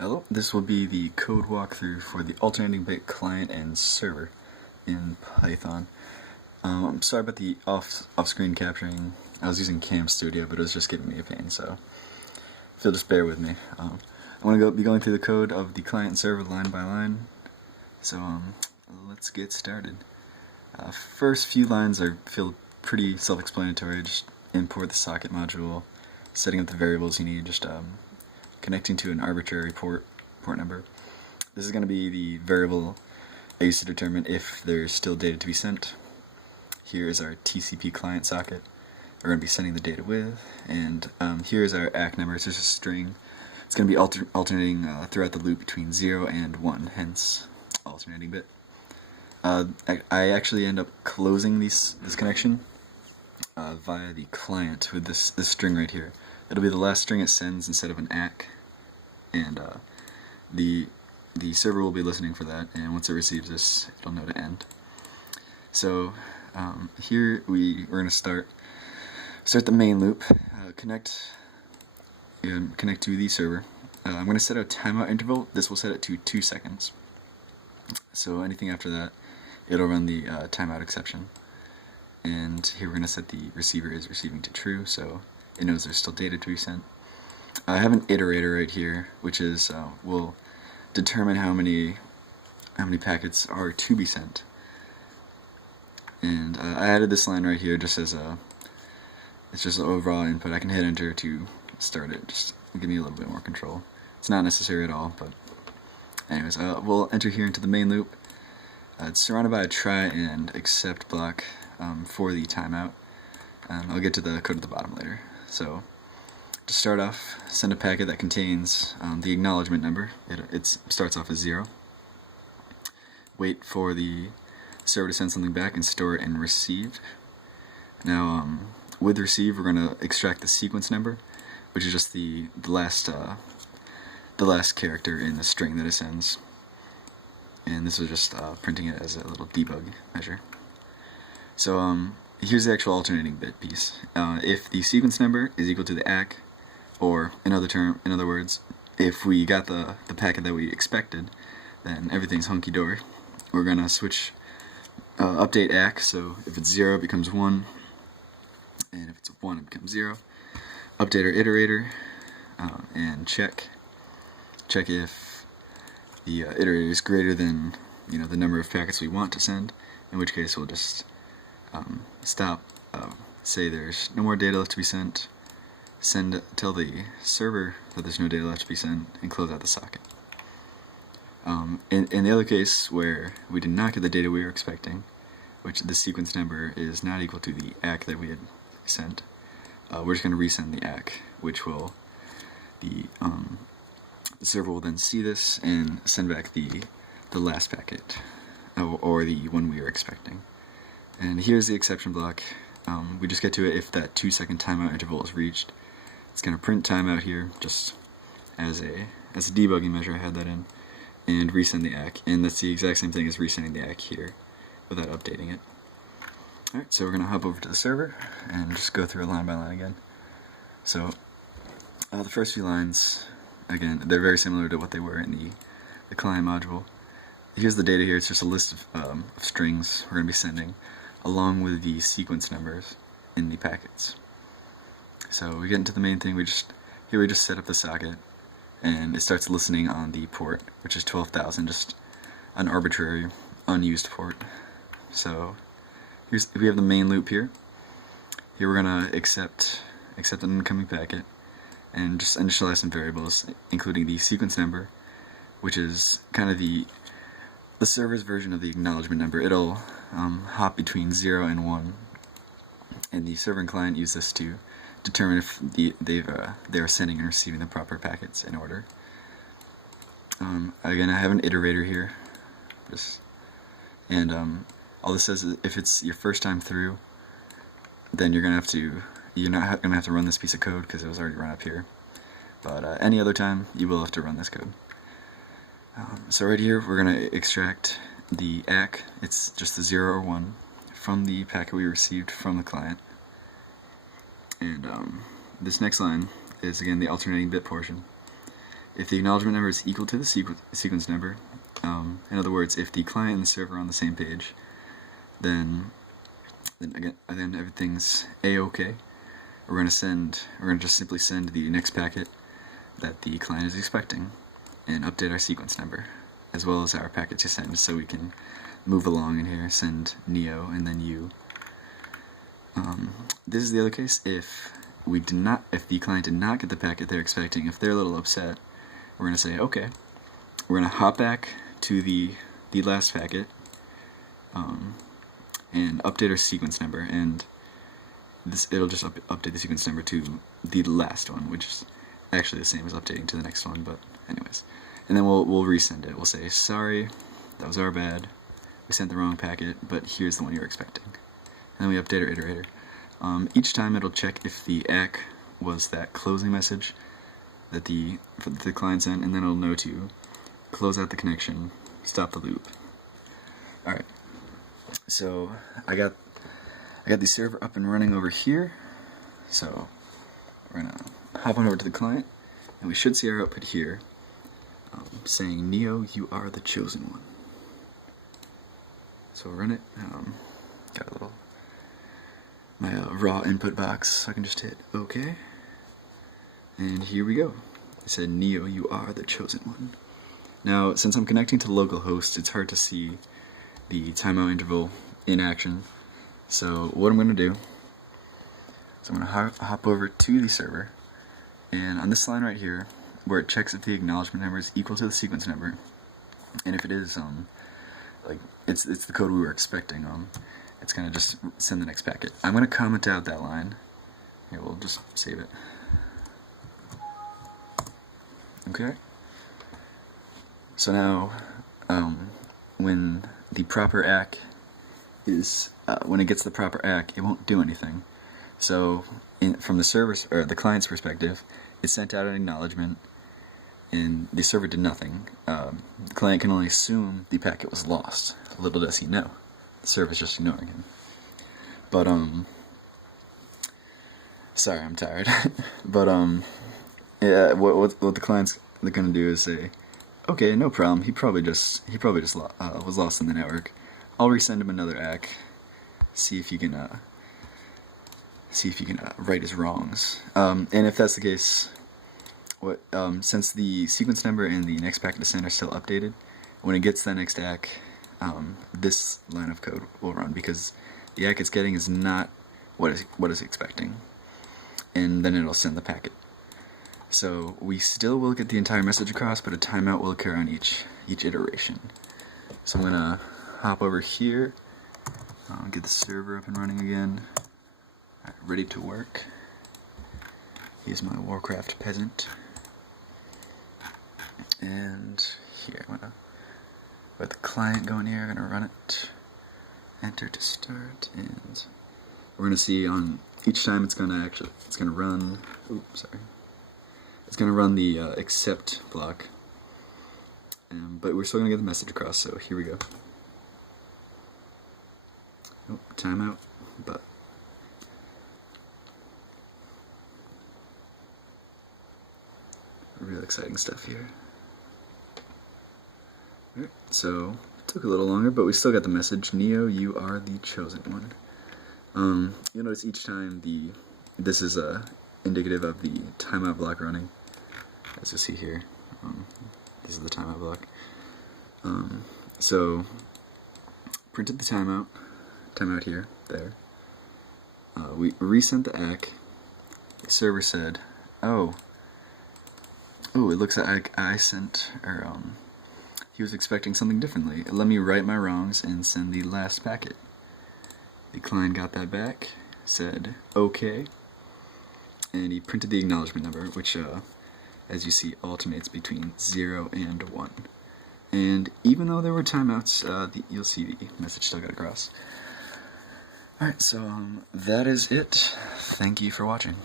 Hello, this will be the code walkthrough for the alternating bit client and server in Python. I'm sorry about the off-screen capturing. I was using Cam Studio, but it was just giving me a pain, so if you'll just bear with me. I'm going to be going through the code of the client and server line by line, so let's get started. First few lines feel pretty self-explanatory. Just import the socket module, setting up the variables you need, just connecting to an arbitrary port number. This is going to be the variable I use to determine if there's still data to be sent. Here is our TCP client socket we're going to be sending the data with, and here is our ACK number. It's just a string. It's going to be alternating throughout the loop between 0 and 1, hence alternating bit. I actually end up closing this connection via the client with this string right here. It'll be the last string it sends instead of an ACK, and the server will be listening for that, and once it receives this, it'll know to end. So here we're going to start the main loop, connect to the server. I'm going to set a timeout interval. This will set it to 2 seconds. So anything after that, it'll run the timeout exception. And here we're going to set the receiver is receiving to true, so it knows there's still data to be sent. I have an iterator right here, which is will determine how many packets are to be sent. And I added this line right here just as it's just an overall input. I can hit enter to start it, just give me a little bit more control. It's not necessary at all, but anyways, we'll enter here into the main loop. It's surrounded by a try and except block for the timeout. I'll get to the code at the bottom later. So to start off, send a packet that contains the acknowledgement number. It starts off as 0. Wait for the server to send something back and store it in receive. Now, with receive, we're going to extract the sequence number, which is just the last character in the string that it sends. And this is just printing it as a little debug measure. So here's the actual alternating bit piece. If the sequence number is equal to the ACK, or in other words, if we got the packet that we expected, then everything's hunky-dory. We're gonna switch update ACK, so if it's 0 it becomes 1, and if it's 1 it becomes 0. Update our iterator, and check if the iterator is greater than the number of packets we want to send, in which case we'll just stop, say there's no more data left to be sent, tell the server that there's no data left to be sent, and close out the socket. In the other case where we did not get the data we were expecting, which the sequence number is not equal to the ACK that we had sent, we're just going to resend the ACK, which will the server will then see this and send back the last packet, or the one we were expecting. And here's the exception block. We just get to it if that 2-second timeout interval is reached. It's going to print timeout here, just as a debugging measure. I had that in, and resend the ACK. And that's the exact same thing as resending the ACK here, without updating it. Alright, so we're going to hop over to the server and just go through it line by line again. So the first few lines, again, they're very similar to what they were in the client module. Here's the data here. It's just a list of strings we're going to be sending, along with the sequence numbers in the packets. So we get into the main thing. We just set up the socket, and it starts listening on the port, which is 12,000, just an arbitrary unused port. So we have the main loop here. Here we're gonna accept an incoming packet and just initialize some variables, including the sequence number, which is kind of the server's version of the acknowledgement number. It'll hop between 0 and 1, and the server and client use this to determine if they're sending and receiving the proper packets in order. Again, I have an iterator here, and all this says is if it's your first time through, then you're not gonna have to run this piece of code because it was already run up here. But any other time, you will have to run this code. So right here, we're going to extract the ACK, it's just the 0 or 1, from the packet we received from the client. And this next line is, again, the alternating bit portion. if the acknowledgement number is equal to the sequence number, in other words, if the client and the server are on the same page, then everything's a-okay. We're gonna just simply send the next packet that the client is expecting and update our sequence number, as well as our packet to send, so we can move along in here, send Neo and then you. This is the other case if the client did not get the packet they're expecting. If they're a little upset, we're gonna say, okay, we're gonna hop back to the last packet and update our sequence number, and it'll just update the sequence number to the last one, which is actually the same as updating to the next one, but anyways. And then we'll resend it. We'll say, sorry, that was our bad. We sent the wrong packet, but here's the one you were expecting. And then we update our iterator. Each time it'll check if the ACK was that closing message that the client sent, and then it'll know to close out the connection, stop the loop. Alright, so I got the server up and running over here, so we're gonna hop on over to the client, and we should see our output here, saying, Neo, you are the chosen one. So we'll run it. Got a little my raw input box, so I can just hit OK. And here we go. It said, Neo, you are the chosen one. Now, since I'm connecting to localhost, it's hard to see the timeout interval in action. So what I'm going to do is I'm going to hop over to the server, and on this line right here, where it checks if the acknowledgement number is equal to the sequence number, and if it is, like it's the code we were expecting, it's gonna just send the next packet. I'm gonna comment out that line. Here, we'll just save it. Okay. So now, when the proper ACK is when it gets the proper ACK, it won't do anything. So, from the server's or the client's perspective, it sent out an acknowledgement, and the server did nothing. The client can only assume the packet was lost. Little does he know, the server's just ignoring him. But sorry, I'm tired. But yeah, what the client's gonna do is say, okay, no problem. He probably just was lost in the network. I'll resend him another ACK. See if you can right his wrongs. And if that's the case, since the sequence number and the next packet to send are still updated, when it gets that next ACK, this line of code will run, because the ACK it's getting is not what it's expecting, and then it'll send the packet. So we still will get the entire message across, but a timeout will occur on each iteration. So I'm gonna hop over here, get the server up and running again. All right, ready to work. Here's my Warcraft peasant, and here I'm gonna let the client go in here. I'm gonna run it. Enter to start, and we're gonna see on each time it's gonna run. Oops, sorry. It's gonna run the accept block, but we're still gonna get the message across. So here we go. Oh, timeout, but real exciting stuff here. Alright, so it took a little longer, but we still got the message. Neo, you are the chosen one. You'll notice each time this is indicative of the timeout block running. As you see here, this is the timeout block. So printed the timeout here, there. We resent the ACK. The server said, oh, it looks like I sent, or he was expecting something differently. Let me right my wrongs and send the last packet. The client got that back, said okay, and he printed the acknowledgement number, which, as you see, alternates between 0 and 1. And even though there were timeouts, you'll see the message still got across. Alright, so that is it. Thank you for watching.